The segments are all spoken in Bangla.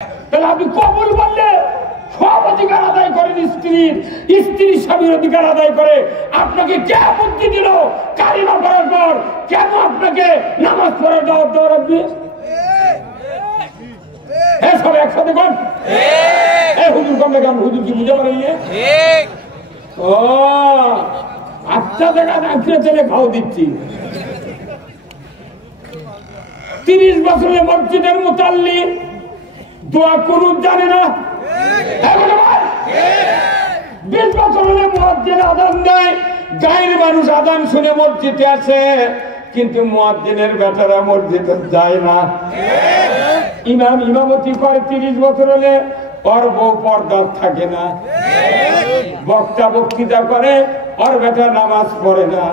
তাহলে আপনি কবুল বললে সব অধিকার আদায় করেন, স্ত্রীর স্বামীর অধিকার আদায় করে। আপনাকে কে বুদ্ধি দিল কালিমা পড়ার পর কেন আপনাকে নামাজ পড়ার দাওয়াত দেওয়ার? আপনি সব একসাথে কর। হুজুর কমে গান, হুজুর কি বুঝে পারেন? ও আচ্ছা, দেখা আখড়ে ছেলে খাও দিচ্ছি। 30 বছরের মসজিদের মুতাল্লি দোয়া করুন জানে না। 20 বছর হলে মুয়াজ্জিন আযান দেয়, গায়ের মানুষ আযান শুনে মসজিদে আসে, কিন্তু মুয়াজ্জিনের বেটারা মসজিদে যায় না। ইমাম ইমামতি করে 30 বছর হলে ওর বউ পর্দা থাকে না। বক্তা বক্তৃতা করে, ওর বেটা নামাজ পড়ে না।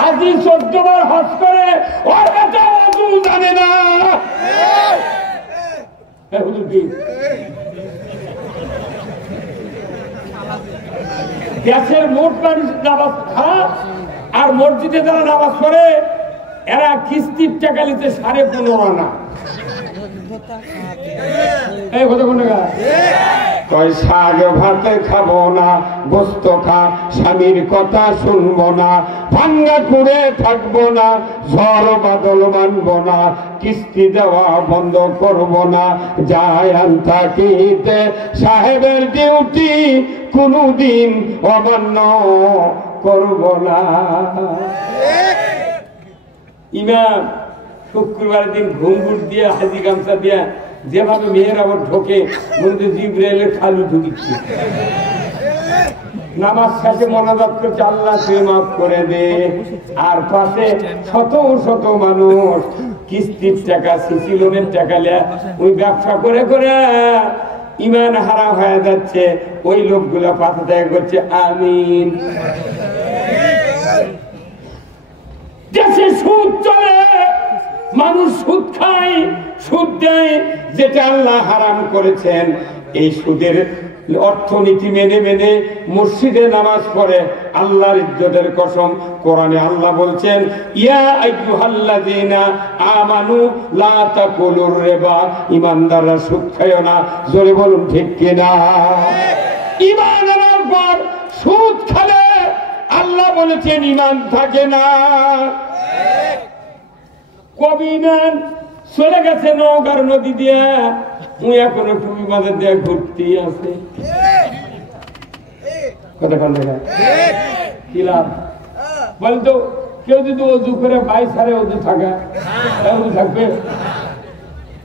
হাজি 14 বার হজ করে, ওর বেটা ওযু জানে না। দেশের মোট মানুষ নামাজ খায়, আর মসজিদে যারা নামাজ পড়ে এরা কিস্তির টাকা নিতে 15.5 আনা। শাক ভাতে খাবো না, গোস্ত খা, স্বামীর কথা শুনবো না, ভাঙ্গা করে থাকবো না, ঝড় বাদল মানবো না, কিস্তি দেওয়া বন্ধ করবো না, যায় থাকিতে সাহেবের ডিউটি কোনদিন অমান্য করবো না। ইমাম শুক্রবার দিন ঘুমঘুর দিয়ে হাজি গামছা দিয়া যেভাবে মেয়ের আবার ঢোকে মধ্যে জিবরাইলের খালু ঢুকিচ্ছে। নামাজ শেষে মোনাজাত করছে, আল্লাহ তুই মাফ করে দে। আর পাশে শত শত মানুষ কিস্তির টাকা, সিসি লোনের টাকা লিয়া ওই ব্যবসা করে করে ইমান হারাম হয়ে যাচ্ছে। ওই লোকগুলা পাশে দেখা করছে আমিন। দেশে সুদ চলে, মানুষ সুদ খায়, সুদ দেয়, যেটা আল্লাহ হারাম করেছেন। এই সুদের অর্থনীতি মেনে মেনে মসজিদে নামাজ পড়ে। আল্লাহর ইজ্জতের কসম, কোরআনে আল্লাহ বলছেন, ইয়া আইয়ুহাল্লাযীনা আমানু লা তাকুলুর রিবা, ঈমানদাররা সুদ খায় না। জোরে বলুন ঠিক কিনা? ঈমান আনার পর সুদ খেলে আল্লাহ বলেছেন ঈমান থাকে না। কবি ইমান চলে গেছে নওগাঁর নদী দিয়া, তুই এখনো টুপি বাজার দিয়ে ঘুরতে আছে। কি লাভ বলতো? কেউ যদি অজু করে 22 সালে অজু থাকে, অজু থাকবে?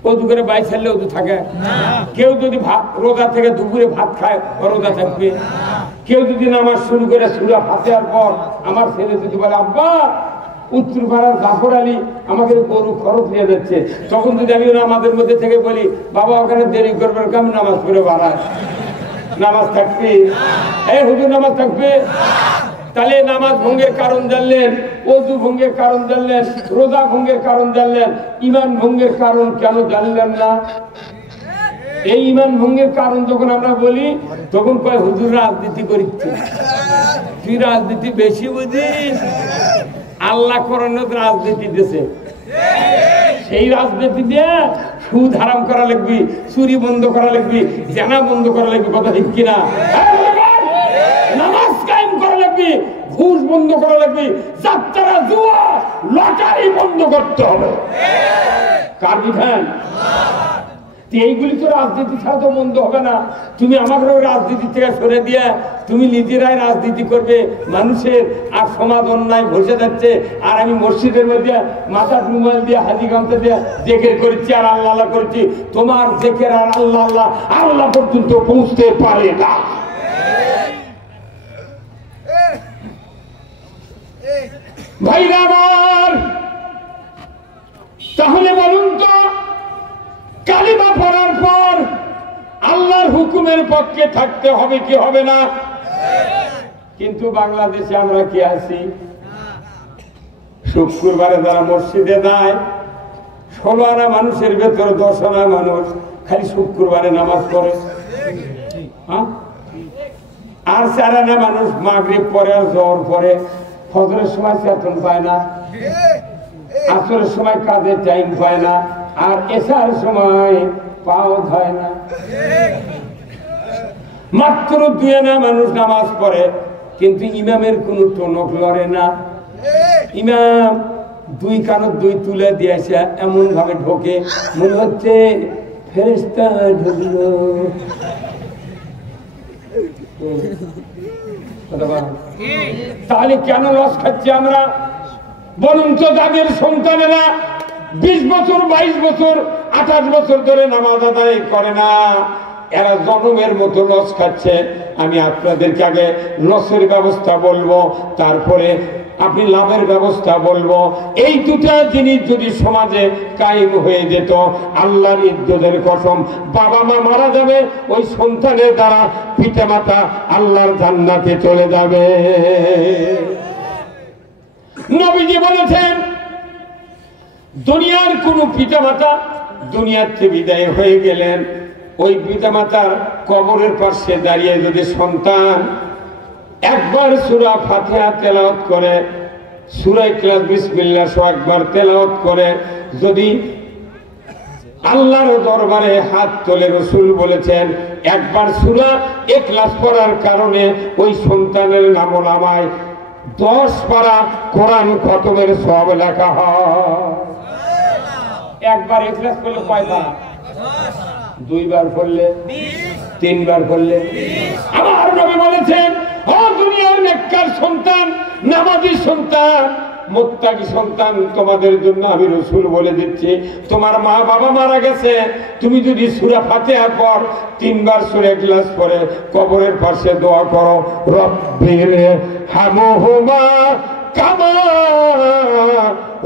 অজু করে 22 সালে অজু থাকে? কেউ যদি রোজা থেকে দুপুরে ভাত খায়, রোজা থাকবে? কেউ যদি নামাজ শুরু করে সূরা ফাতিহার পর আমার ছেলে যদি বলে, আব্বা উত্তর পাড়ার জাফর আলী আমাকে গরু খরচ নিয়ে যাচ্ছে, তখন যদি আমি আমাদের মধ্যে থেকে বলি, বাবা ওখানে দেরি করবার আমি নামাজ পড়ে বাড়ায়, নামাজ থাকবে? এই হুজুর নামাজ থাকবে? তাহলে নামাজ ভঙ্গের কারণ জানলেন, ওযু ভঙ্গের কারণ জানলেন, রোজা ভঙ্গের কারণ জানলেন, ঈমান ভঙ্গের কারণ কেন জানলেন না? এই ঈমান ভঙ্গের কারণ যখন আমরা বলি, তখন কয় হুজুর রাজনীতি করিচ্ছে। তুই রাজনীতি বেশি বুঝিস। আল্লাহ কোরআন রাজনীতি দিয়েছে, সেই রাজনীতি দিয়ে সুদ হারাম করা লাগবে, চুরি বন্ধ করা লাগবে, জানা বন্ধ করা লাগবে। কথা ঠিক কিনা? নামাজ কায়েম করা লাগবে, ঘুষ বন্ধ করা লাগবে, যাত্রা, জুয়া, লটারি বন্ধ করতে হবে। কার বিধান? এইগুলি তো রাজনীতি ছাড়া তো বন্ধ হবে না। তুমি আমাকে রাজনীতি থেকে সরে দিয়ে তুমি নিজেরাই রাজনীতি করবে মানুষের, আর সমাজ অন্যায় বসে যাচ্ছে। আর আমি মসজিদের মধ্যে মাথা মোবাইল দিয়ে হাজি গামছা দিয়ে জেকের করেছি আর আল্লাহ আল্লাহ করেছি। তোমার জেকের আর আল্লাহ আল্লাহ আল্লাহ পর্যন্ত পৌঁছতে পারে না। ভাইরা আমার, তাহলে বলুন তো, কালিমা পড়ার পর আল্লাহর হুকুমের পক্ষে থাকতে হবে কি হবে না? কিন্তু বাংলাদেশে আমরা কি আছি? শুক্রবারে যারা মসজিদে যায়, 16 আনা মানুষের ভেতরে 10 আনা মানুষ খালি শুক্রবারে নামাজ পড়ে, আর 4 আনা মানুষ মাগরিব পরে আর জোহর পরে। ফজরের সময় চেতন পায় না, আসরের সময় কাজের টাইম পায় না, আর এসার সময় পাও ধয় না। মাত্র 2 আনা মানুষ নামাজ পড়ে, কিন্তু ইমামের কোনো টনক লড়ে না। ইমাম 2 কানত 2 তুলে দিয়েছে, এমন ভাবে ঢোকে মনে হচ্ছে ফেরেশতা ঢুকলো। তাহলে কেন লস খাচ্ছি আমরা? বলুন তো, যাদের সন্তানেরা 20 বছর 22 বছর 28 বছর ধরে নামাজ আদায় করে না, এরা জনমের মতো লস খাচ্ছে। আমি আপনাদেরকে আগে লসের ব্যবস্থা বলবো, তারপরে আপনি লাভের ব্যবস্থা বলবো। এই দুটা জিনিস যদি সমাজে কায়েম হয়ে যেত, আল্লাহর ইজ্জতের কসম, বাবা মা মারা যাবে, ওই সন্তানের দ্বারা পিতা মাতা আল্লাহর জান্নাতে চলে যাবে। নবীজি বলেছেন, দুনিয়ার কোন পিতা মাতা দুনিয়ার থেকে বিদায় হয়ে গেলেন, ওই পিতা মাতার কবরের পাশে দাঁড়িয়ে যদি সন্তান একবার সূরা ফাতিহা তেলাওয়াত করে, সূরা ইখলাস বিসমিল্লাহ সহ একবার তেলাওয়াত করে, যদি আল্লাহর দরবারে হাত তোলে, রাসূল বলেছেন একবার সূরা ইখলাস পড়ার কারণে ওই সন্তানের আমলনামায় 10 পারা কোরআন খতমের সওয়াব লেখা হয়। একবার ইখলাস করলে কয় পারা? 2 বার পড়লে 3 বার পড়লে। আমার নবী বলেছেন, ও দুনিয়ার নেককার সন্তান, নামাজি সন্তান, মুত্তাকি সন্তান, তোমাদের জন্য আমি রাসূল বলে দিচ্ছি, তোমার মা বাবা মারা গেছে, তুমি যদি সূরা ফাতিহা পড়, 3 বার সূরা ইখলাস পড়ে কবরের পাশে দোয়া করো, রব্বির হামহুমা কামা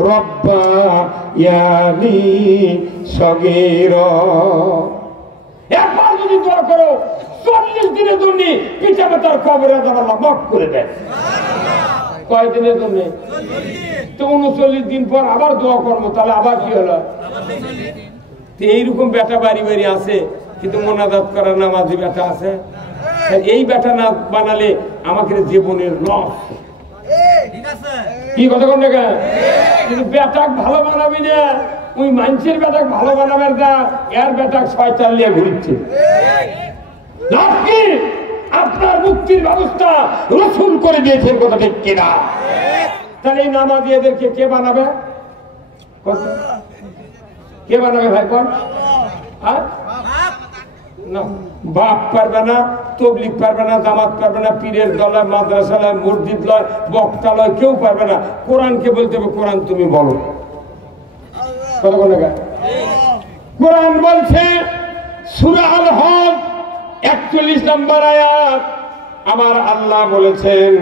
রব্বায়ানি সগীরা। একবার যদি দোয়া করো, 40 দিনের জন্য পিতা মাতার কবরে আল্লাহ মাফ করে দেন। কয় দিনের জন্য? তো 39 দিন পর আবার দোয়া করবো, তাহলে আবার কি হলো? এইরকম বেটা বাড়ি বাড়ি আছে, কিন্তু মোনাজাত করার নামাজি বেটা আছে। এই বেটা না বানালে আমাকে জীবনের লস। কি কথা কোন জায়গা? কিন্তু বেটাক ভালো বানাবি না, ওই মানুষের বেটাক ভালো বানাবার দা, এর বেটাক 6 নিয়ে ঘুরছে। আপনার মুক্তির ব্যবস্থা রাসূল করে দিয়েছেন, কথা ঠিক কিনা? তাহলে এই নামাজি এদেরকে কে বানাবে? কে বানাবে ভাই? কোন বাপ পারবে না, তবলিগ পারবে না, জামাত পারবে না, পীরের দলায়, মাদ্রাসায়, মসজিদ লয়, বক্তালয়, কেউ পারবে না। কোরআনকে বলতে হবে, কোরআন তুমি বলো। কোরআন বলছে সূরা আল হজ 41 নম্বর আয়াত, আমার আল্লাহ বলেছেন,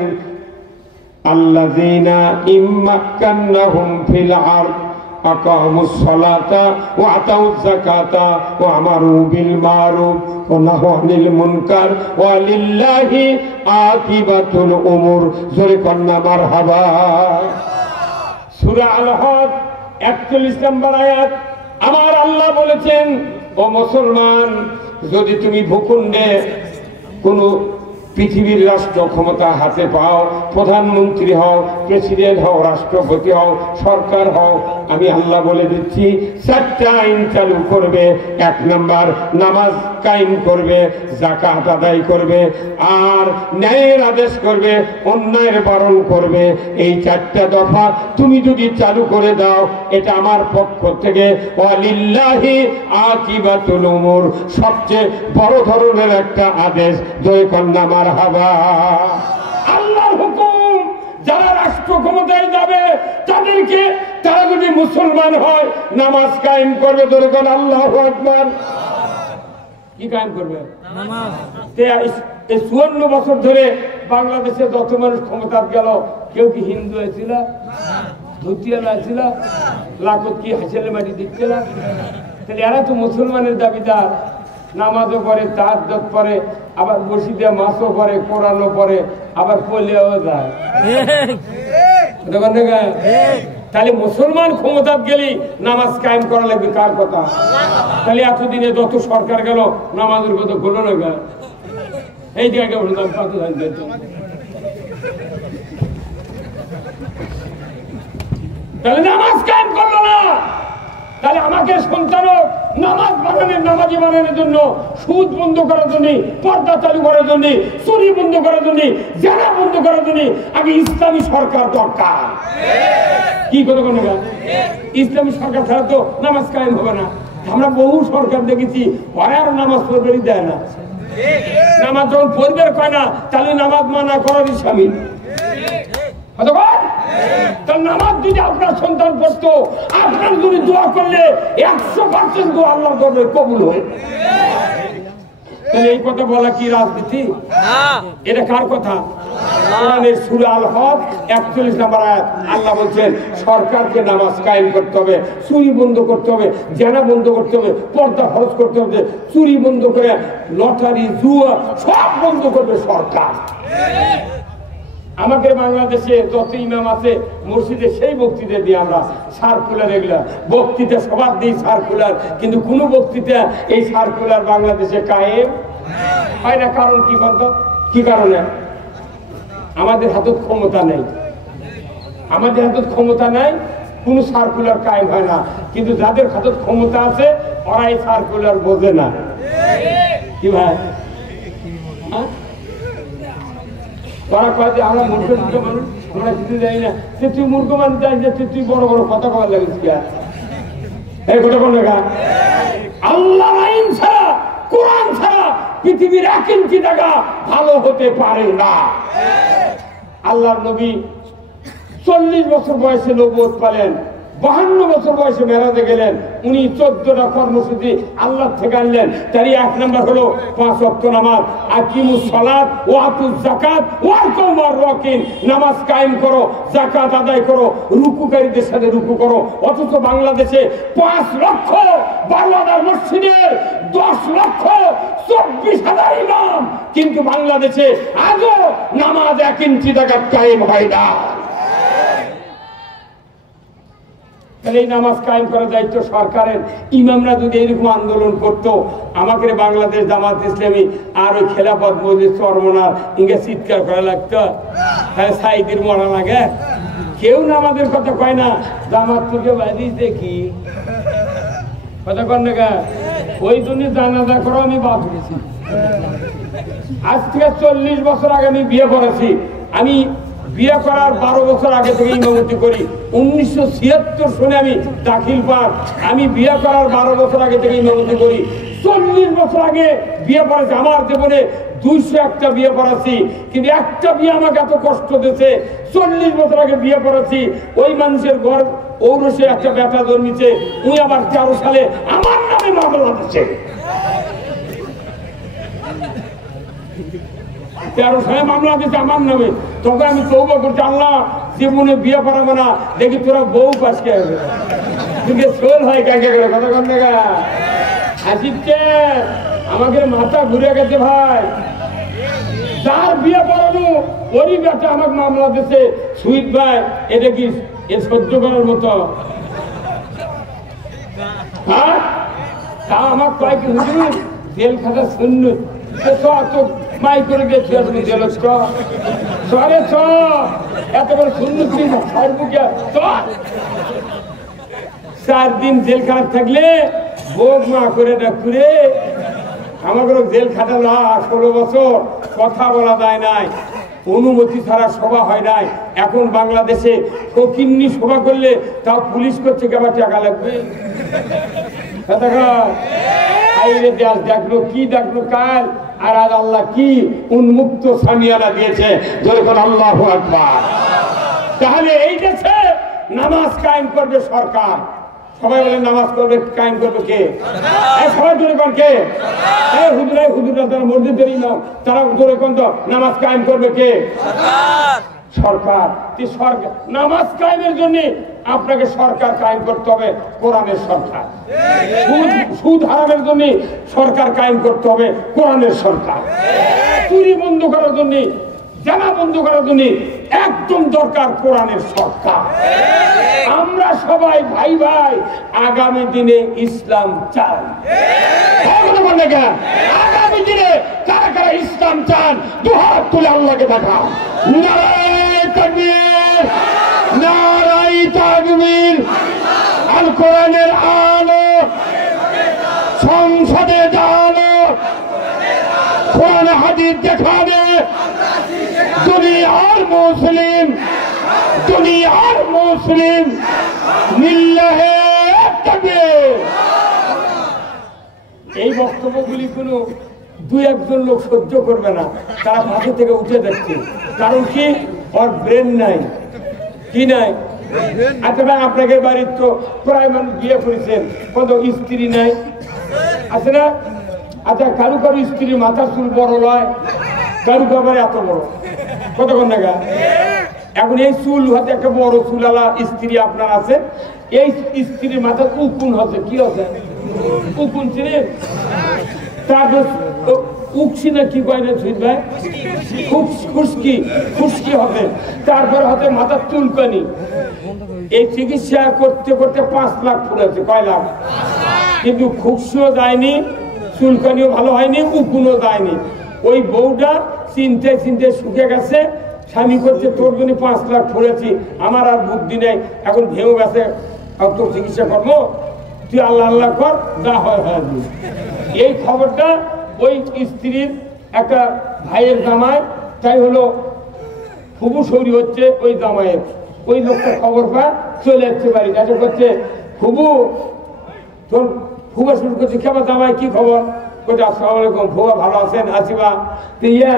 আল্লাযীনা ইম্মাক্কান্নাহুম ফিল আরদ আকামুস সালাতা ওয়া আতাউয যাকাতা ওয়া আমারু বিল মারুফ ওয়া নাহাউ আনিল মুনকার ওয়া লিল্লাহি আকিবাতুল উমুর। জোরে কন্না মারহাবা। সূরা আল হজ 41 নম্বর আয়াত, আমার আল্লাহ বলেছেন, ও মুসলমান, যদি তুমি ভূখণ্ডে কোন পৃথিবীর রাষ্ট্র ক্ষমতা হাতে পাও, প্রধানমন্ত্রী হও, প্রেসিডেন্ট হও, রাষ্ট্রপতি হও, সরকার হও, আমি আল্লাহ বলে দিচ্ছি 4টা আইন চালু করবে। 1 নাম্বার, নামাজ কায়েম করবে, যাকাত আদায় করবে, আর ন্যায়ের আদেশ করবে, অন্যায়ের বারণ করবে। এই 4টা দফা তুমি যদি চালু করে দাও, এটা আমার পক্ষ থেকে ওয়ালিল্লাহি আকিবাতুল উমুর, সবচেয়ে বড় ধরনের একটা আদেশ। জয় কন্যা মারহাবা। আল্লাহর হুকুম, যারা রাষ্ট্র ক্ষমতায় যাবে তাদেরকে, তারা যদি মুসলমান হয়, নামাজ কায়েম করবে। ধরে কোন আল্লাহু আকবার। কি কায়েম করবে? নামাজ। 54 বছর ধরে বাংলাদেশে যত মানুষ ক্ষমতা গেল, কেউ কি হিন্দু হয়েছিল? ধুতিয়ালা ছিল? লাখত কি হাসিলে মাটি দিচ্ছিল? তাহলে এরা তো মুসলমানের দাবিদার। নামাজও পড়ে, তাহাজ্জুদ পড়ে, আবার মসজিদে মাছও পড়ে, কোরআনও পড়ে, আবার পড়লেও যায়। তাহলে মুসলমান ক্ষমতা গেলে নামাজ কায়েম করা লাগবে কার কথা? তাহলে এতদিনে যত সরকার গেল, নামাজের কথা বলল না গা। এই জায়গায় বললাম কত তাহলে নামাজ কায়েম করলো না। তাহলে আমাকে সন্তানও নামাজি বানানোর জন্য, সুদ বন্ধ করার জন্য, পর্দা চালু করার জন্য, চুরি বন্ধ করার জন্য, জেনা বন্ধ করার জন্য আগে ইসলামী সরকার দরকার। কি কথা বলেন? ইসলামী সরকার ছাড়া তো নামাজ কায়েম হবে না। আমরা বহু সরকার দেখেছি, ওরা আর নামাজ পড়বেই দেয় না। নামাজ যখন পড়বে কয় না, তাহলে নামাজ মানা করারই শামিল। নামাজ যদি আপনার সন্তান পড়তো, আপনার যদি দোয়া করলে 100% দোয়া আল্লাহর দরবারে কবুল হয়। তাহলে এই কথা বলা কি রাজনীতি? এটা কার কথা? কোরআনের সূরা আল হক 41 নম্বর আয়াত। আল্লাহ বলছেন সরকারকে নামাজ কায়েম করতে হবে, চুরি বন্ধ করতে হবে, জেনা বন্ধ করতে হবে, পর্দা ফরজ করতে হবে, চুরি বন্ধ করে লটারি জুয়া সব বন্ধ করবে সরকার। আমাদের বাংলাদেশে যত ইমাম আছে মসজিদে, সেই বক্তৃতা দিয়ে আমরা সার্কুলার, এগুলা বক্তৃতা সবার দিই সার্কুলার, কিন্তু কোন বক্তৃতা এই সার্কুলার বাংলাদেশে কায়েম হয় না। কারণ কি বলতো? কি কারণে? আমাদের হাতে ক্ষমতা নেই। আমাদের হাতে ক্ষমতা নাই, কোন সার্কুলার কায়েম হয় না। কিন্তু যাদের হাতে ক্ষমতা আছে ওরা এই সার্কুলার বোঝে না। কি ভাই? ওরা কয় যে আমরা মূর্খ মানুষ, আমরা কিছু জানি না। তুই মূর্খ মানুষ জানি যে তুই বড় বড় কথা কওয়ার লাগিস। এই কথা কোন লেখা? আল্লাহর আইন ছাড়া, কোরআন ছাড়া পৃথিবীর 1 ইঞ্চি জায়গা ভালো হতে পারে না। আল্লাহর নবী 40 বছর বয়সে নবুয়ত পেলেন, 52 বছর বয়সে মেরাজে গেলেন। উনি 14টা কর্মসূচি আল্লাহ থেকে আনলেন। তারই 1 নম্বর হলো 5 ওয়াক্ত নামাজ, আকিমুস সালাত ওয়া আতুজ যাকাত ওয়ারকাউ মা'র রাকিন। নামাজ কায়েম করো, যাকাত আদায় করো, রুকুকারীদের সাথে রুকু করো। অথচ বাংলাদেশে 5 লক্ষ 12,000 মসজিদের 10 লক্ষ 24,000 ইমাম, কিন্তু বাংলাদেশে আজও নামাজ 1 ইঞ্চি যাকাত কায়েম হয় না। এই নামাজ কায়েম করার দায়িত্ব সরকারের। ইমামরা যদি এরকম আন্দোলন করতো, আমাকে বাংলাদেশ জামাত ইসলামী আর ওই খেলাফত মজলিস চরমনার ইংরে চিৎকার করা লাগতো, হ্যাঁ সাইদের মরা লাগে। কেউ না আমাদের কথা কয় না, জামাত থেকে বাদিস দেখি কথা কন না। ওই জন্য জানাজা করো আমি বাদ করেছি। আজ থেকে 40 বছর আগে আমি বিয়ে করেছি। আমি বিয়ে করার 12 বছর আগে থেকে ইমামতি করি। 1976 সনে আমি দাখিল পাস। আমি বিয়ে করার 12 বছর আগে থেকে ইমামতি করি। 40 বছর আগে বিয়ে করেছি। আমার জীবনে 201টা বিয়ে করেছি, কিন্তু একটা বিয়ে আমাকে এত কষ্ট দিয়েছে। 40 বছর আগে বিয়ে করেছি, ওই মানুষের ঘর ঔরসে একটা বেটা জন্মিছে। উনি আবার 13 সালে আমার নামে মামলা দিচ্ছে। 13 সালে মামলা দিচ্ছে আমার নামে। তখন আমি তওবা করছি, আল্লাহ জীবনে বিয়ে করাবো না, দেখি তোরা বউ পাশকে হবে সোল হয় কাকে করে কথা কন দেখা হাসিচ্ছে। আমাকে মাথা ঘুরে গেছে ভাই। যার বিয়ে করানো ওরই বেটা আমাকে মামলা দিচ্ছে। সুইট ভাই, এটা কি এ সহ্য করার মতো? হ্যাঁ, তা আমার কয়েক জেল খাতা শূন্য মাই করে গেছে। এত বড় শূন্য 4 দিন জেল খারাপ থাকলে বোধ মা করে ডাকুরে আমাকে জেল খাটালো 16 বছর। কথা বলা যায় নাই, অনুমতি ছাড়া সভা হয় নাই। এখন বাংলাদেশে ফকিন্নি সভা করলে তাও পুলিশ করছে, কেবার টাকা লাগবে। দেখলো কি দেখলো কাল, আর আজ আল্লাহ কি উন্মুক্ত সামিয়ানা দিয়েছে। যখন আল্লাহু আকবার। তাহলে এই দেশে নামাজ কায়েম করবে সরকার। সবাই বলে নামাজ করবে, কায়েম করবে কে? সবাই জোরে কর কে? হুজুরা তারা মসজিদের ইমাম, তারা জোরে কর তো নামাজ কায়েম করবে কে? সরকার। সরকার নামাজ কায়েমের জন্য আপনাকে সরকার কায়েম করতে হবে, কোরআনের সরকার। সুদ হারামের জন্য সরকার কায়েম করতে হবে, কোরআনের সরকার। চুরি বন্ধ করার জন্য, জানা বন্ধ করার জন্য একদম দরকার কোরআনের সরকার। আমরা সবাই ভাই ভাই আগামী দিনে ইসলাম চাই। আগামী দিনে কারা কারা ইসলাম চান দুহাত তুলে আল্লাহকে দেখাও। নারায়ে তাকবীর, নারায়ে তাকবীর। আল কোরআনের সংসদে যাওয়ানো কোরআন হাদিস দেখাবে দুনিয়ার মুসলিম লিল্লাহে তাকবীর। এই বক্তব্যগুলি কোনো দুই একজন লোক সহ্য করবে না, তারা পাশে থেকে উঠে যাচ্ছে। কারণ কি? ওর ব্রেন নাই। কি নাই? আচ্ছা ভাই, আপনাদের বাড়ির তো প্রায় মানুষ বিয়ে করেছেন, কত স্ত্রী নাই আছে না? আচ্ছা, কারু কারু স্ত্রীর মাথার চুল বড় নয়, কারু কারবার এত বড়, কতক্ষণ নাগা? এখন এই চুল হতে একটা বড় চুলালা স্ত্রী আপনার আছে, এই স্ত্রীর মাথার উকুন হচ্ছে। কি হচ্ছে? উকুন চিনে? তারপর উকছি না কি কয় না সুইট ভাই, খুশকি হবে। তারপর হতে মাথার চুলকানি। এই চিকিৎসা করতে করতে 5 লাখ পড়েছে। কয় লাখ? কিন্তু খুশকিও যায়নি, চুলকানিও ভালো হয়নি, উকুনও যায়নি। ওই বউটা চিনতে চিনতে শুকে গেছে। স্বামী করছে তোর জন্য 5 লাখ পড়েছি, আমার আর বুদ্ধি নেই, এখন ভেঙে গেছে, তোর চিকিৎসা করবো, তুই আল্লাহ আল্লাহ কর, যা হয় হয়। এই খবরটা ওই স্ত্রীর একটা ভাইয়ের জামাই, তাই হলো ফুবু সৌরি হচ্ছে ওই জামাইয়ের, ওই লোকটা খবর পায়, চলে যাচ্ছে বাড়ি। কাছে করছে ফুবু, তোর ফুবা শুরু করছে, কেমন জামাই কি খবর? বলছে আসসালামু আলাইকুম। ফুবা ভালো আছেন? আছি বা। ইয়া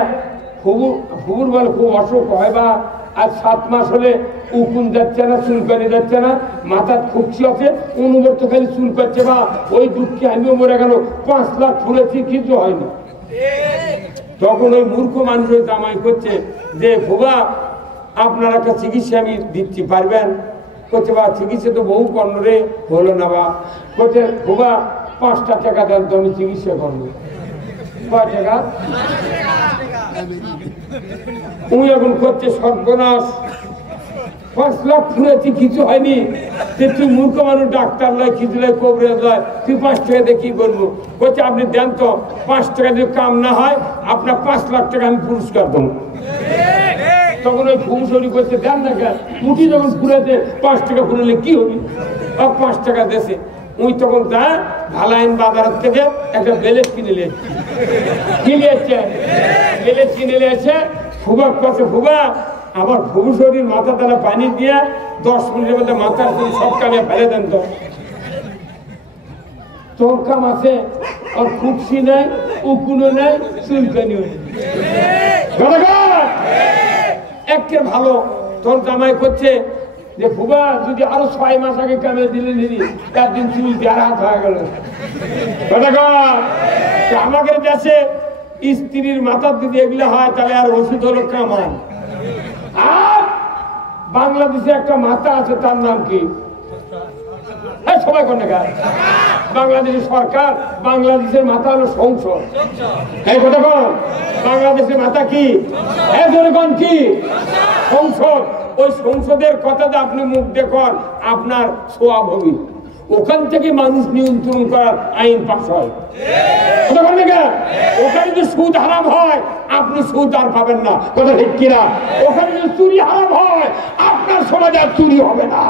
ফুবুর বলে খুব অসুখ হয় বা, আর 7 মাস হলে উকুন যাচ্ছে না, চুলকানি যাচ্ছে না, মাথার খুশি আছে, অনুবর্ত খালি চুল করছে বা, ওই দুঃখে আমিও মরে গেল, 5 লাখ ফুলেছি, কিছু হয়নি। তখন ওই মূর্খ মানুষ ওই জামাই করছে যে ফুবা আপনার একটা চিকিৎসা আমি দিচ্ছি, পারবেন? করছে বা চিকিৎসা তো বহু কর্ণরে হলো না বা। করছে ফুবা 5টা টাকা দেন তো আমি চিকিৎসা করবো। 5 টাকা? উনি এখন করছে সর্বনাশ, 5 লাখ ফুলেছি, কিছু হয়নি। তুই মূর্খ মানুষ, ডাক্তার নয়, কিছু নয়, কবরেজ নয়, তুই 5 টাকা দিয়ে কি করবো? বলছে আপনি দেন তো, 5 টাকা যদি কাম না হয় আপনার 5 লাখ টাকা আমি পুরস্কার দেবো। তখন ওই ফুমসরি করছে দেন না কেন, মুঠি যখন ফুলেছে 5 টাকা ফুলে কি হবে? 5 টাকা দেশে উই তখন যা ভালাইন বাজার থেকে একটা বেলেট কিনে নিয়েছে, বেলেট কিনে নিয়েছে। ফুবা কাছে ফুবা আমার ফুবু শরীর মাথা তারা পানি দিয়ে 10 মিনিটের মধ্যে মাথার চুল সব কামে ফেলে দেন তো। তোর কাম আছে, আর খুশি নাই, উকুনও নাই, চুলকানিও নেই। একে ভালো তোর জামাই করছে যে ফুবা যদি আরো 6 মাস আগে কামে দিলে নিলি, একদিন চুল দিয়ে হাত হয়ে গেল। আমাদের দেশে স্ত্রীর মাথার যদি এগুলো হয় তাহলে আর ওষুধ হলো কামান। আর বাংলাদেশে একটা মাথা আছে, তার নাম কি? সবাই কোনে গায়? বাংলাদেশের সরকার, বাংলাদেশের মাথা হলো সংসদ। এই কথা কন, বাংলাদেশের মাথা কি? জনগণ কি? সংসদ। ওই সংসদের কথাতে আপনি মুখ দেখুন, আপনার সোয়াব হবে। ওখান থেকে মানুষ নিয়ন্ত্রণ করার আইন পাস হয়। ওখানে যদি সুদ হারাম হয় আপনি সুদ আর পাবেন না, কথা ঠিক কিনা? ওখানে যদি চুরি হারাম হয় আপনার সমাজে আর চুরি হবে না।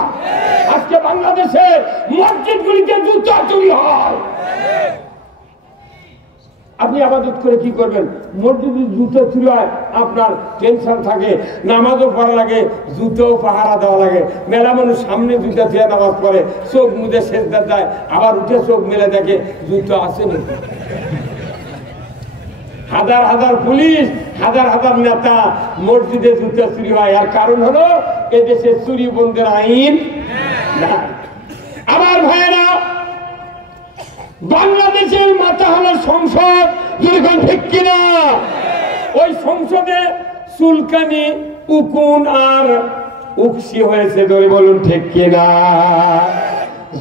আজকে বাংলাদেশে মসজিদগুলিতে জুতা চুরি হয়। আপনি আবাদত করে কি করবেন? মসজিদে জুতো চুরি হয়, আপনার টেনশন থাকে, নামাজও পড়া লাগে, জুতোও পাহারা দেওয়া লাগে। মেলা মানুষ সামনে জুতা দিয়ে নামাজ পড়ে, চোখ মুদে সেজদা যায়, আবার উঠে চোখ মেলে দেখে জুতো আছে নাকি। হাজার হাজার পুলিশ, হাজার হাজার নেতা, মসজিদে জুতো চুরি হয়। আর কারণ হলো এদেশে চুরি বন্ধের আইন না। আমার ভাইয়েরা, বাংলাদেশের মাথা হলো সংসদ, যেরকম ঠিক কিনা? ওই সংসদে চুলকানি, উকুন আর উকসি হয়েছে, ধরে বলুন ঠিক কিনা?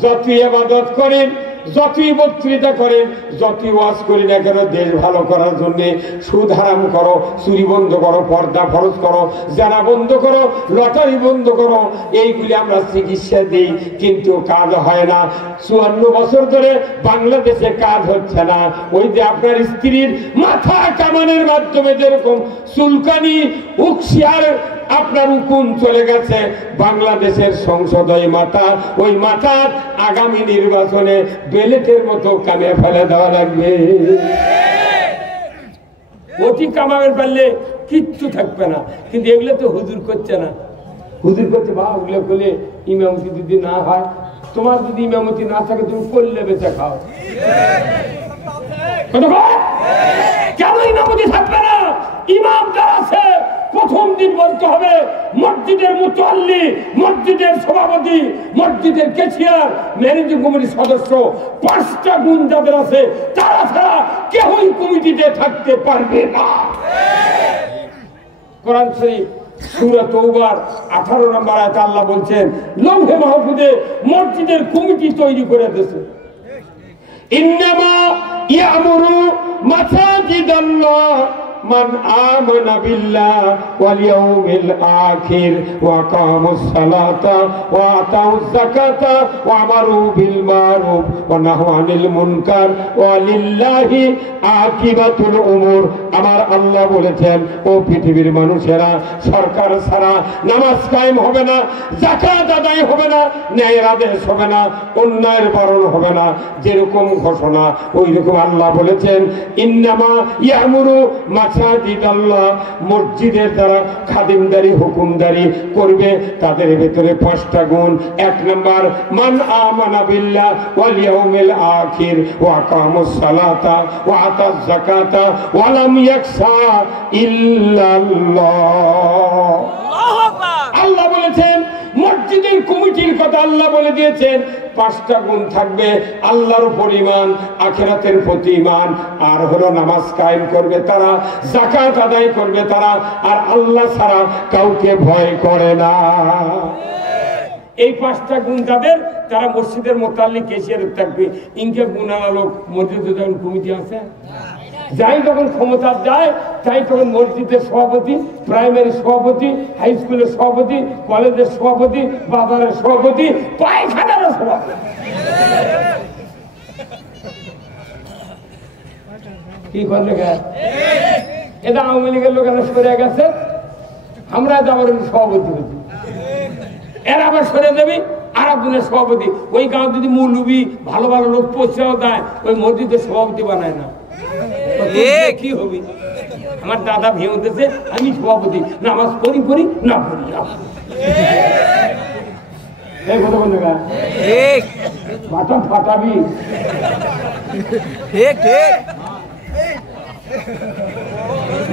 যতই ইবাদত করেন, যতই বক্তৃতা করেন, যতই ওয়াজ করি না কেন, দেশ ভালো করার জন্য সুদ হারাম করো, চুরি বন্ধ করো, পর্দা ফরজ করো, জানা বন্ধ করো, লটারি বন্ধ করো, এইগুলি আমরা চিকিৎসা দিই, কিন্তু কাজ হয় না। 54 বছর ধরে বাংলাদেশে কাজ হচ্ছে না। ওই যে আপনার স্ত্রীর মাথা কামানের মাধ্যমে যেরকম চুলকানি, উকসিয়ার আপনার উকুন চলে গেছে, বাংলাদেশের সংসদ ওই মাথার আগামী নির্বাচনে বেলেটের মতো কামে ফেলে দেওয়া লাগবে। অতি কামাবের পারলে কিচ্ছু থাকবে না, কিন্তু এগুলো তো হুজুর করছে না। হুজুর করছে বা ওগুলো করলে ইমামতি যদি না হয়, তোমার যদি ইমামতি না থাকে তুমি করলে বেঁচে খাও। কেন ইমামতি থাকবে না? ইমাম যারা আছে প্রথম দিন বলতে হবে মসজিদের মুতাল্লি, মসজিদের সভাপতি, মসজিদের ক্যাশিয়ার, ম্যানেজিং কমিটির সদস্য, 5টা গুণ যাদের আছে তারা ছাড়া কেউই কমিটিতে থাকতে পারবে না। কোরআন শরীফ সূরা তওবার 18 নম্বর আয়াতে আল্লাহ বলছেন লৌহে মাহফুজে মসজিদের কমিটি তৈরি করে দিয়েছে। ইন্নামা ইয়ামুরু মাসাজিদাল্লাহ মান আমানা বিল্লাহ ওয়াল ইয়াউমিল আখির ওয়া আকামুস সালাতা ওয়া আতাউজ যাকাতা ওয়া আমারু বিল মারুফ ওয়া নাহু আনিল মুনকার ওয়া লিল্লাহি আকিবাতুল উমুর। আমার আল্লাহ বলেছেন, ও পৃথিবীর মানুষেরা, সরকার ছাড়া নামাজ কায়েম হবে না, যাকাত আদায় হবে না, ন্যায়ের আদেশ হবে না, অন্যায়ের বারণ হবে না। যেরকম ঘোষণা ওই রকম আল্লাহ বলেছেন ইন্নামা ইয়ামুরু মাসাজিদাল্লাহ, মসজিদের দ্বারা খাদিমদারি হুকুমদারি করবে তাদের ভেতরে 5টা গুণ। 1 নম্বর মান আমানা বিল্লাহ ওয়াল ইয়াউমিল আখির ওয়া আকামুস সালাতা ওয়া আতাজ যাকাতা ওয়া লাম ইয়াখশা ইল্লাল্লাহ। আল্লাহু আকবার। আল্লাহ বলেছেন মসজিদের কমিটির কথা আল্লাহ বলে দিয়েছেন 5টা গুণ থাকবে, আল্লাহর উপর ঈমান, আখিরাতের প্রতি ঈমান, আর হলো নামাজ কায়েম করবে তারা, যাকাত আদায় করবে তারা, আর আল্লাহ ছাড়া কাউকে ভয় করে না। এই 5টা গুণ যাদের, তারা মসজিদের মোতাল্লি কেশিয়ার থাকবে। ইনকে গুণালা লোক মসজিদে যখন কমিটি আছে, যাই যখন ক্ষমতা যায় তাই তখন মসজিদের সভাপতি, প্রাইমারি সভাপতি, হাই স্কুলের সভাপতি, কলেজের সভাপতি, বাজারের সভাপতি, পায়খানার সভাপতি। কি করলে এটা আওয়ামী লীগের লোকেরা সরে গেছে, আমরা যাবার সভাপতি হচ্ছি, এরা আবার সরে দেবি আর একজনের সভাপতি। ওই গাঁও যদি মৌলবি ভালো ভালো লোক পৌঁছাও দেয়, ওই মসজিদের সভাপতি বানায় না। কি হবে? আমার দাদা ভেঙে উঠেছে, আমি সভাপতি, নামাজ পড়ি পড়ি না পড়ি না। ফাটাবি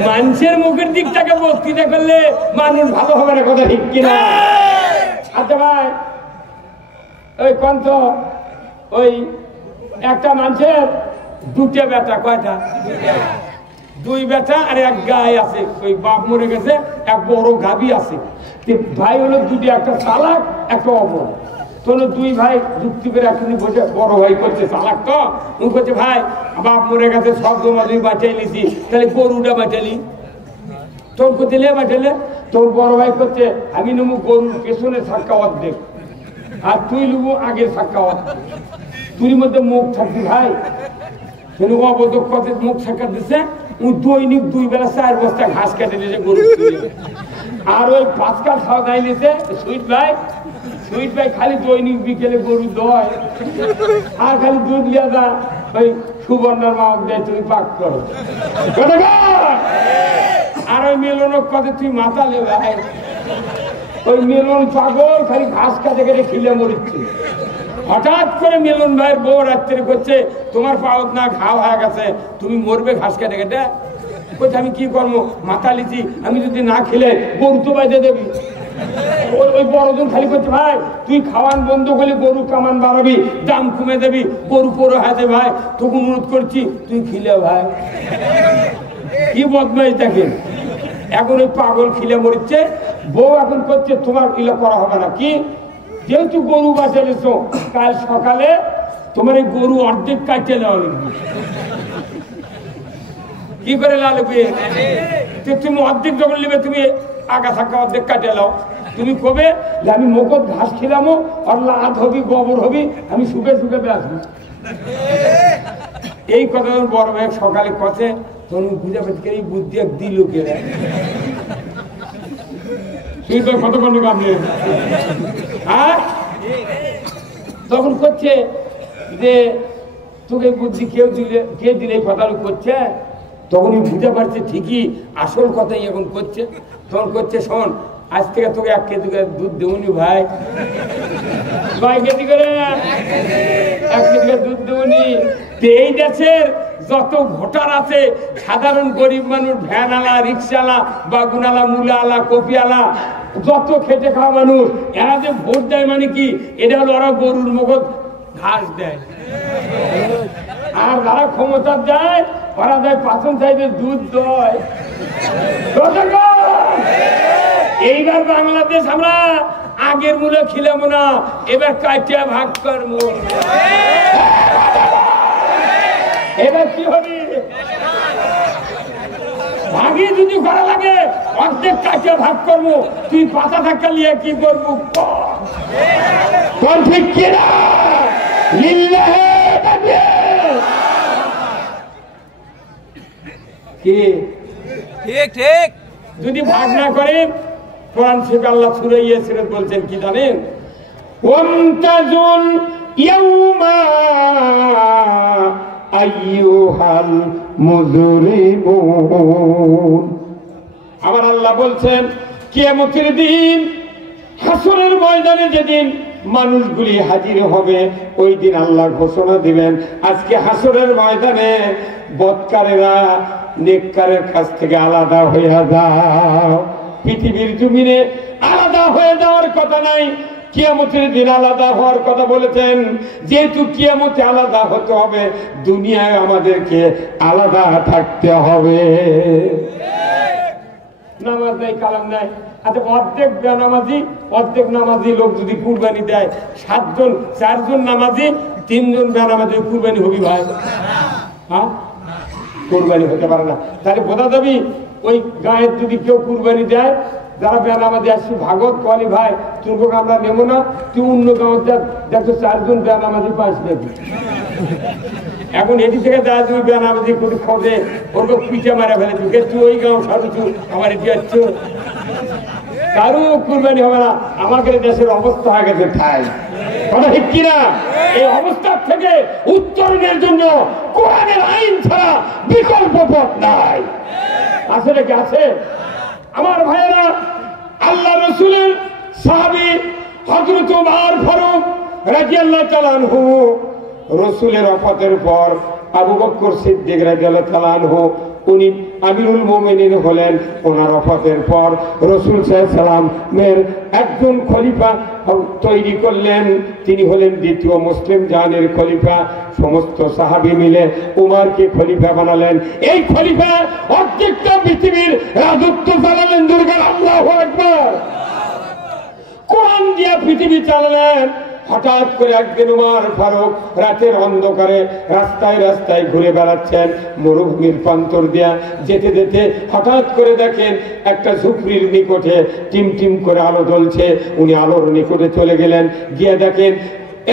মানুষের মুখের দিকটাকে বক্তৃতা করলে মানুষ ভালো হবে না, কথা ঠিক কিনা? আচ্ছা ভাই, ওই কন্ত ওই একটা মানুষের 2টা বেটা, কয়টা? 2 বেটা আর 1 গাই আছে। ওই বাপ মরে গেছে, এক বড় গাভী আছে। ভাই হলো 2টা, একটা চালাক একটা অবল। তোর 2 ভাই যুক্তি করে এখনই বসে বড় ভাই করছে চালাক, তো ও করছে ভাই বাপ মরে গেছে, সব জমা তুই বাঁচাই নিছি, তাহলে গরুটা বাঁচালি। তোর করতে বাঁচালে তোর বড় ভাই করছে আমি নেবো গরুর পেছনে ছাক্কা অর্ধেক, আর তুই নেবো আগের ছাক্কা অর্ধেক। তুই মধ্যে মুখ থাকবি ভাই, মুখ সাক্ষাৎ দিচ্ছে, দৈনিক 2 বেলা 4 বস্তা ঘাস কেটে দিয়েছে গরু। আর ওই 5 কাপ খাওয়া দাই নিয়েছে সুইট ভাই খালি দৈনিক বিকেলে গরু দোয়, আর খালি দুধ লিয়া যা ওই সুবর্ণার মাওক দেয়, তুমি পাক করো। আর ওই মিলনক কথা তুই মাথা লে ভাই, ওই মিলন পাগল খালি ঘাস কাটে কেটে খিলে মরিচ্ছে। হঠাৎ করে মিলন ভাইয়ের বউ রাত্রে করছে তোমার পাওত না ঘাও হয়ে গেছে, তুমি মরবে ঘাস কেটে কেটে। বলছে আমি কি করবো, মাথা লিছি, আমি যদি না খেলে গরু তো বাইতে দেবি। ওই বড়জন খালি করছে ভাই তুই খাওয়ান বন্ধ করলে গরু কামান বাড়াবি, দাম কমে দেবি, গরু পরে হাতে ভাই তোকে অনুরোধ করছি তুই খিলে ভাই। কি বদমাইশ দেখেন, এখন ওই পাগল খিলে মরিচ্ছে, বউ এখন করছে তোমার ইলা করা হবে না। কি, যেহেতু গরু বাঁচালেছ, কাল সকালে তোমার এই গরু অর্ধেক কাটতে নেওয়া লাগবে। কি করে লাগবে? তুমি অর্ধেক যখন নেবে, তুমি আগা থাকা অর্ধেক কাটে নাও। তুমি কবে যে আমি মকর ঘাস খেলামো, আর লাদ হবি, গোবর হবি, আমি শুকে শুকে বেসবো। এই কথা যখন বড় ভাই সকালে কথা, তখন বুঝে পাচ্ছি এই বুদ্ধি এক দিল কে কত কত আপনি। হ্যাঁ, তখন করছে যে তোকে বুদ্ধি কে দিলে কথাটা করছে, তখনই বুঝতে পারছে ঠিকই আসল কথাই এখন করছে। তখন করছে, শোন আজ থেকে তোকে 1 কেজি করে দুধ দেবনি ভাই। 1 কেজি করে 1 কেজি করে দুধ দেবনি। এই দেশের যত ভোটার আছে, সাধারণ গরিব মানুষ, ভ্যানওয়ালা, রিক্সাওয়ালা, বাগুনওয়ালা, মূলাওয়ালা, কপিওয়ালা, যত খেটে খাওয়া মানুষ, এরা যে ভোট দেয় মানে কি, এটা হলো ওরা গরুর মুখত ঘাস দেয়। আর যারা ক্ষমতা যায় ওরা যায় পাচন চাইতে দুধ দেয়। এইবার বাংলাদেশ আমরা আগের মূলে খিলাম না, এবার কাটিয়া ভাগ করবো। এবার কি হবে, ভাগে যদি করা লাগে অর্ধেক কাটিয়া ভাগ করবো। তুই পাতা থাকা নিয়ে কি করবো? ঠিক কিনা? লিল্লাহে তাকবীর। কি ঠিক ঠিক যদি ভাগ না করেন, কোরআন শরীফে আল্লাহ সূরা ইয়াসিন বলছেন কি জানেন? ওয়ামতাজুল ইয়াউমা আইয়ুহাল মুজরিমুন। আবার আল্লাহ বলছেন কিয়ামতের দিন, হাসরের ময়দানে যেদিন মানুষগুলি হাজির হবে, ওই দিন আল্লাহ ঘোষণা দিবেন, আজকে হাসরের ময়দানে বদকারেরা নেককারের কাছ থেকে আলাদা হয়ে যাও। পৃথিবীর জমিনে আলাদা হয়ে যাওয়ার কথা নাই, কিয়ামতের দিন আলাদা হওয়ার কথা বলেছেন। যেহেতু কিয়ামতে আলাদা হতে হবে, দুনিয়ায় আমাদেরকে আলাদা থাকতে হবে। নামাজ নাই, কালাম নাই। আচ্ছা, অর্ধেক বেনামাজি, অর্ধেক নামাজি লোক যদি কুরবানি দেয়, 7 জন 4 জন নামাজি, 3 জন বেনামাজি, কুরবানি হবি ভাই? হ্যাঁ, কুরবানি হতে পারে না। তাহলে বোঝা যাবি ওই গায়ের যদি কেউ কুরবানি দেয়, যারা বেনামাজি আসছে ভাগত কলি ভাই তোকে আমরা নেবো না, তুই অন্য গাঁত দেখো 4 জন বেনামাজি পাইস নাকি। এখন এটি থেকে যা তুমি বেনামাজি করে খোঁজে, ওকে পিঠে মারা ফেলে তুই ওই গাঁও সাজু, আমার এটি আসছো, কারো কুরবানি হবে না। আমাদের দেশের অবস্থা হয়ে গেছে ঠাই, কথা ঠিক কিনা? এই অবস্থার থেকে উত্তরণের জন্য কোরআনের আইন ছাড়া বিকল্প পথ নাই। আছে নাকি? আছে। আমার ভাইয়েরা, আল্লাহ রাসূলের সাহাবী হযরত ওমর ফারুক রাদিয়াল্লাহু তাআলা আনহু, রাসূলের ওফাতের পর আবু বকর সিদ্দিক রাদিয়াল্লাহু তাআলা আনহু উনি আমিরুল মুমিনিন হলেন। ওনার ওফাতের পর রাসূল সাল্লাল্লাহু আলাইহি ওয়াসাল্লামের একজন খলিফা তৈরি করলেন, তিনি হলেন দ্বিতীয় মুসলিম জাহানের খলিফা। সমস্ত সাহাবী মিলে উমরকে খলিফা বানালেন। এই খলিফা অর্ধেকটা পৃথিবীর রাজত্ব চালালেন। দুর্গা আল্লাহু আকবার। কোরআন দিয়ে পৃথিবী চালালেন। হঠাৎ করে একদিন উমর ফারুক রাতের অন্ধকারে রাস্তায় রাস্তায় ঘুরে বেড়াচ্ছেন, মরুভূমির প্রান্তর দিয়া যেতে যেতে হঠাৎ করে দেখেন একটা ঝুপড়ির নিকটে টিমটিম করে আলো জ্বলছে। উনি আলোর নিকটে চলে গেলেন, গিয়ে দেখেন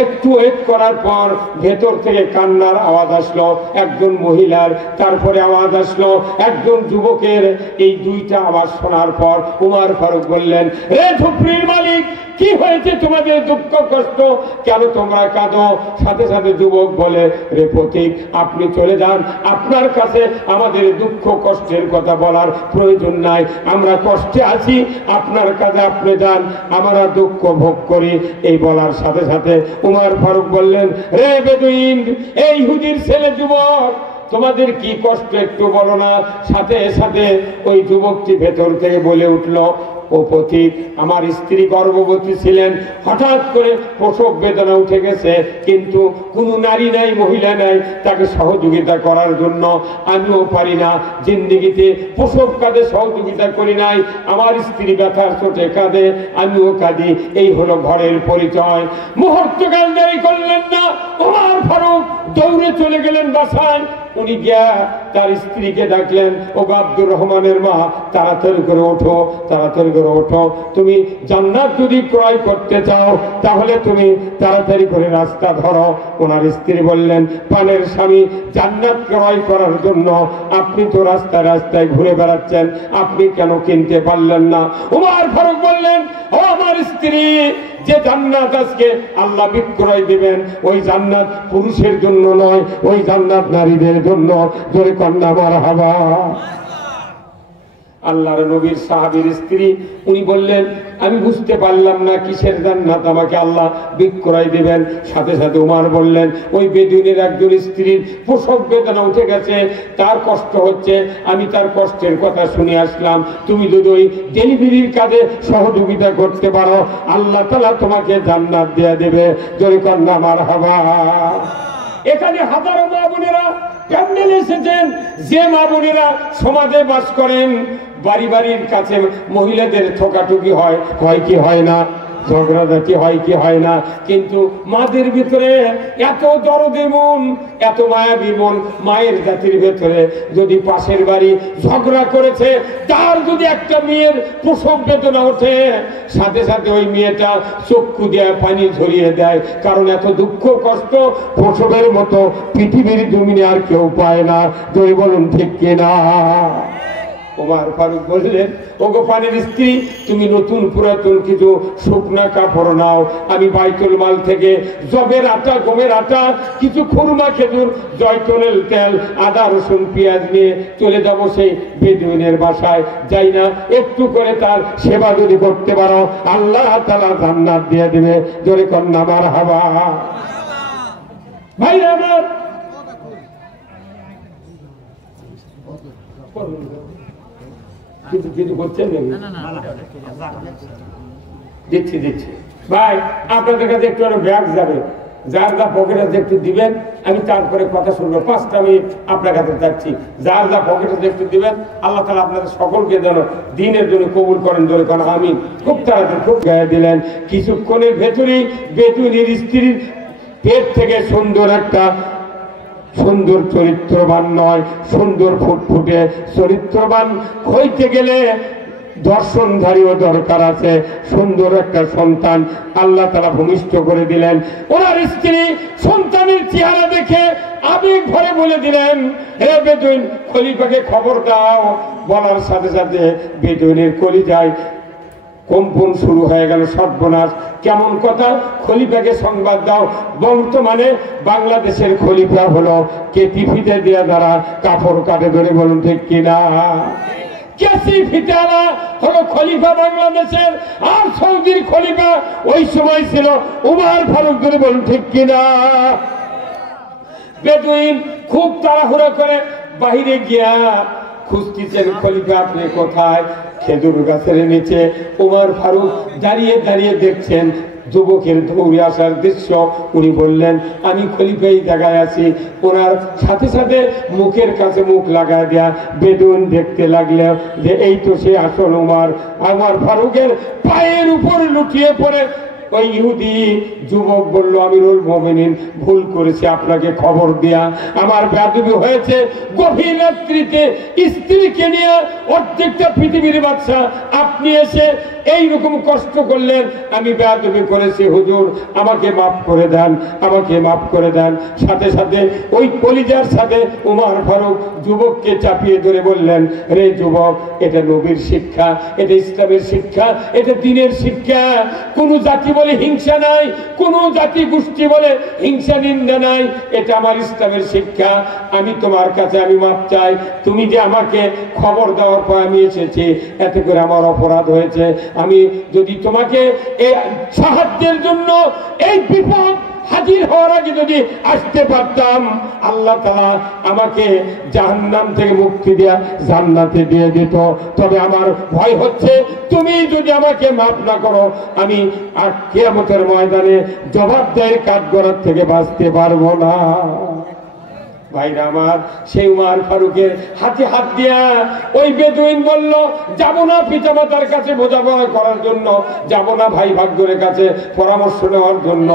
একটু ওয়েট করার পর ভেতর থেকে কান্নার আওয়াজ আসলো একজন মহিলার, তারপরে আওয়াজ আসলো একজন যুবকের। এই দুইটা আওয়াজ শোনার পর উমর ফারুক বললেন, রে ঝুপড়ির মালিক, কি হয়েছে তোমাদের দুঃখ কষ্ট, কেন তোমরা কাঁদো? সাথে সাথে যুবক বলে, রে পথিক, আপনি চলে যান, আপনার কাছে আমাদের দুঃখ কষ্টের কথা বলার প্রয়োজন নাই, আমরা কষ্টে আছি, আপনার কাছে আপনি যান, আমরা দুঃখ ভোগ করি। এই বলার সাথে সাথে উমর ফারুক বললেন, রে বেদুইন, এই ইহুদির ছেলে যুবক, তোমাদের কি কষ্ট একটু বলো না। সাথে সাথে ওই যুবকটি ভেতর থেকে বলে উঠল, ও পথিক, আমার স্ত্রী গর্ভবতী ছিলেন, হঠাৎ করে প্রসব বেদনা উঠে গেছে, কিন্তু কোনো নারী নাই, মহিলা নাই তাকে সহযোগিতা করার জন্য, আমিও পারি না, জিন্দেগিতে প্রসব কাঁদে সহযোগিতা করি নাই, আমার স্ত্রী ব্যথার চোটে কাঁদে, আমিও কাঁদি, এই হলো ঘরের পরিচয়। মুহূর্তকাল দেরি করলেন না, উমর ফারুক দৌড়ে চলে গেলেন বাসায়। উনি গিয়া তার স্ত্রীকে ডাকলেন, ও আব্দুর রহমানের মা, তাড়াতাড়ি করে ওঠো, তাড়াতাড়ি করে ওঠো, তুমি জান্নাত যদি ক্রয় করতে চাও তাহলে তুমি তাড়াতাড়ি করে রাস্তা ধরো। ওনার স্ত্রী বললেন, পানের স্বামী, জান্নাত ক্রয় করার জন্য আপনি তো রাস্তায় রাস্তায় ঘুরে বেড়াচ্ছেন, আপনি কেন কিনতে পারলেন না? উমর ফারুক বললেন, ও আমার স্ত্রী, যে জান্নাত আজকে আল্লাহ বিক্রয় দিবেন, ওই জান্নাত পুরুষের জন্য নয়, ওই জান্নাত নারীদের জন্য। জোরে কন্যা মারহাবা। আল্লাহর নবীর সাহাবীর স্ত্রী উনি বললেন, আমি বুঝতে পারলাম না কিসের জান্নাত আমাকে আল্লাহ বিক্রয় দিবেন। সাথে সাথে উমর বললেন, ওই বেদুইনের একজন স্ত্রীর প্রসব বেদনা উঠে গেছে, তার কষ্ট হচ্ছে, আমি তার কষ্টের কথা শুনে আসলাম। তুমি যদি ওই ডেলিভারির কাজে সহযোগিতা করতে পারো, আল্লাহ তাআলা তোমাকে জান্নাত দিয়ে দেবে। জোরে কন্যা মারহাবা। এখানে হাজারো মা বোনেরা প্যান্ডেল এসেছেন, যে মা বোনেরা সমাজে বাস করেন, বাড়ি বাড়ির কাছে মহিলাদের ঠোকাঠুকি হয়, হয় কি হয় না, ঝগড়াঝাটি হয় কি হয় না, কিন্তু মাদের ভিতরে এত দরদে মন, এত মায়াবী মন। মায়ের জাতির ভেতরে যদি পাশের বাড়ি ঝগড়া করেছে, তার যদি একটা মেয়ের প্রসব বেদনা ওঠে, সাথে সাথে ওই মেয়েটা চক্ষু দিয়ে পানি ঝরিয়ে দেয়, কারণ এত দুঃখ কষ্ট প্রসবের মতো পৃথিবীর জমিনে আর কেউ পায় না। তুই বলুন ঠিক কিনা? ওমর ফারুক বললেন, ওগো পানির স্ত্রী, তুমি নতুন পুরাতন কিছু শুকনা কাপড় নাও, আমি বাইতুল মাল থেকে জবের আটা, গমের আটা, কিছু খুরমা, খেজুর, জয়তুনের তেল, আদা, রসুন, পেঁয়াজ নিয়ে চলে যাব সেই বেদুইনের বাসায়। যাই না একটু করে তার সেবা যদি করতে পারো, আল্লাহ তাআলা জান্নাত দিয়ে দিবে। জোরে কন্যা মারহাবা। ভাইরা আমার, কিছু করছেন দিচ্ছি ভাই, আপনাদের কাছে একটু ব্যাগ যাবে, যার যা পকেট আছে একটু দিবেন, আমি তারপরে কথা শুনবো। 5টা মিনিট আপনার কাছে যাচ্ছি, যার যা পকেট আছে একটু দিবেন। আল্লাহ তাআলা আপনাদের সকলকে যেন দিনের জন্য কবুল করেন। জোরে কোন আমিন। খুব তাড়াতাড়ি খুব গায়ে দিলেন। কিছুক্ষণের ভেতরেই বেদুইনের স্ত্রীর পেট থেকে সুন্দর চরিত্রবান নয়, সুন্দর ফুটফুটে চরিত্রবান হইতে গেলে দর্শনধারীও দরকার আছে। সুন্দর একটা সন্তান আল্লাহ তাআলা ভূমিষ্ঠ করে দিলেন। ওনার স্ত্রী সন্তানের চেহারা দেখে আবেগ ভরে বলে দিলেন, হে বেদুইন, খলিফাকে খবর দাও। বলার সাথে সাথে বেদুইনের কলিজায় কম্পন শুরু হয়ে গেল। সর্বনাশ, কেমন কথা! খলিফাকে সংবাদ দাও। বর্তমানে বাংলাদেশের খলিফা হলো কেটি ফিতে দেওয়া দ্বারা কাপড় কাটে। ধরে বলুন ঠিক কিনা? কেসি ফিতালা হলো খলিফা বাংলাদেশের, আর সৌদির খলিফা ওই সময় ছিল উমর ফারুক। ধরে বলুন ঠিক কিনা? বেদুইন খুব তাড়াহুড়ো করে বাহিরে গিয়া খুঁজতেছেন, খলিফা আপনি কোথায়? খেজুর গাছের নিচে উমর ফারুক দাঁড়িয়ে দাঁড়িয়ে দেখছেন যুবকের দৌড়ে আসার দৃশ্য। উনি বললেন, আমি খলিফা এই জায়গায় আছি। ওনার সাথে সাথে মুখের কাছে মুখ লাগায় দেয়া বেদুইন দেখতে লাগলেন যে এই তো সে আসল উমর। উমর ফারুকের পায়ের উপর লুটিয়ে পড়ে ওই ইহুদি যুবক বলল, আমিরুল মুমিনিন, ভুল করেছি আপনাকে খবর দেয়া, আমার বেয়াদবি হয়েছে। গভীর রাত্রিতে স্ত্রীকে নিয়ে অর্ধেকটা পৃথিবীর বাদশা আপনি এসে এইরকম কষ্ট করলেন, আমি বেয়াদবি করেছি হুজুর, আমাকে মাফ করে দেন, আমাকে মাফ করে দেন। সাথে সাথে ওই কলিজার সাথে উমর ফারুক যুবককে চাপিয়ে ধরে বললেন, রে যুবক, এটা নবীর শিক্ষা, এটা ইসলামের শিক্ষা, এটা দ্বীনের শিক্ষা। কোন জাতি বলে হিংসা নাই, কোন জাতি গোষ্ঠী বলে হিংসা নিন্দা নাই, এটা আমার ইসলামের শিক্ষা। আমি তোমার কাছে আমি মাপ চাই। তুমি যে আমাকে খবর দেওয়ার পর আমি এসেছি, এতে করে আমার অপরাধ হয়েছে। আমি যদি তোমাকে এই সাহায্যের জন্য এই বিপদ হাজির হওয়ার আগে যদি আসতে পারতাম, আল্লাহ তাআলা আমাকে জাহান্নাম থেকে মুক্তি দেয়া জান্নাতে দিয়ে দিত। তবে আমার ভয় হচ্ছে, তুমি যদি আমাকে মাফ না করো, আমি আর কিয়ামতের ময়দানে জবাবদারির কাঠগড়ার থেকে বাঁচতে পারবো না। ভাইরা আমার, সেই উমর ফারুকের হাতে হাত দিয়া ওই বেদুইন বলল, যাব না পিতামাতার কাছে বোঝাপড়া করার জন্য, যাব না ভাই ভাগ্যের কাছে পরামর্শ নেওয়ার জন্য।